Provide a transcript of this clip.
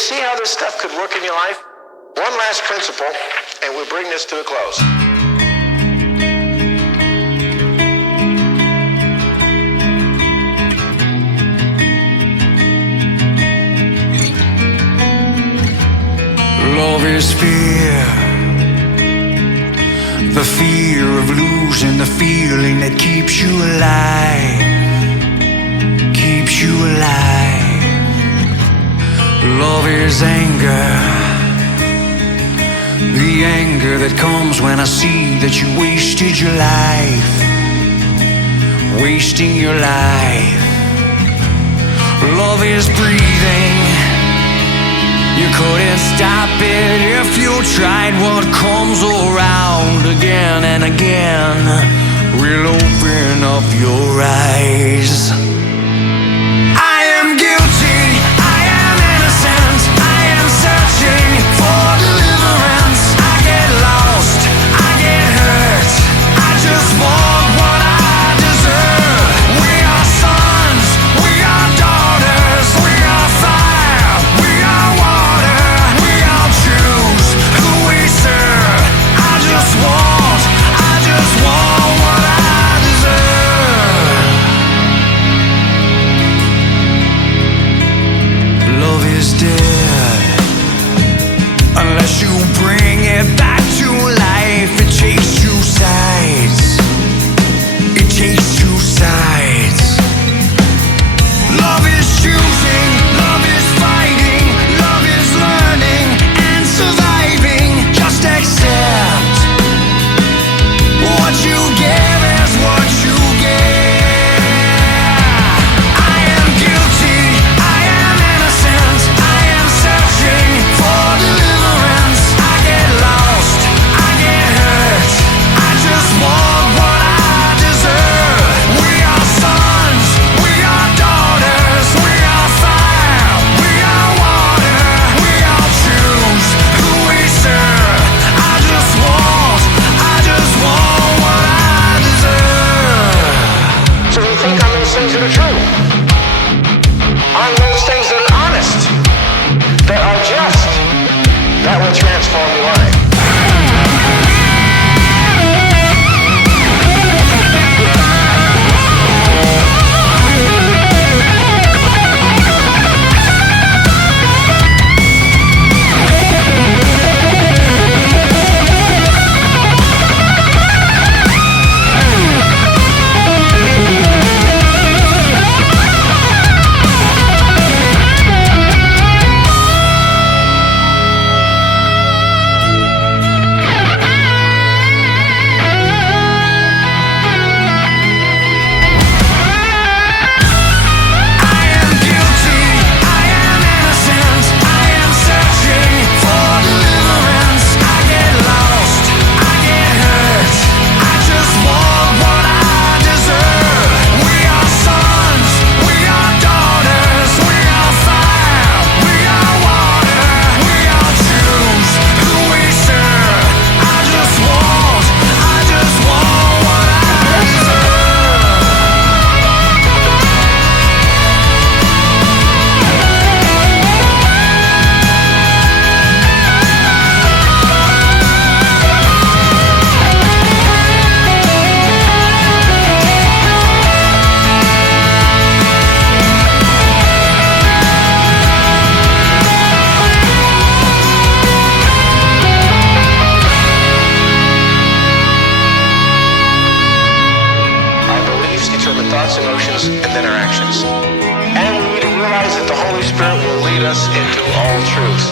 see how this stuff could work in your life? One last principle, and we'll bring this to a close. Love is fear, the fear of losing the feeling that keeps you alive, keeps you alive. Love is anger, the anger that comes when I see that you wasted your life, wasting your life. Love is breathing, you couldn't stop it if you tried. What comes around again and again will open up your eyes. I am guilty, I am innocent, I am searching for deliverance. I get lost, I get hurt, I just want what I deserve. We are sons, we are daughters, we are fire, we are water, we all choose who we serve. I just want what I deserve. Love is dead unless you bring it back to life. It takes two sides, it takes two sides. Love is choosing, love is fighting, love is learning and surviving. Just accept what you give is what you get. I am guilty, I am innocent, I am searching for deliverance. I get lost, I get hurt, I just want what I deserve. We are sons, we are daughters, we are fire, we are water, we all choose who we serve. I just want what I deserve. So you think on those things that are true, on those things that are honest, that are just, that will transform your life. Our beliefs determine thoughts, emotions, and then our actions. And we need to realize that the Holy Spirit will lead us into all truth.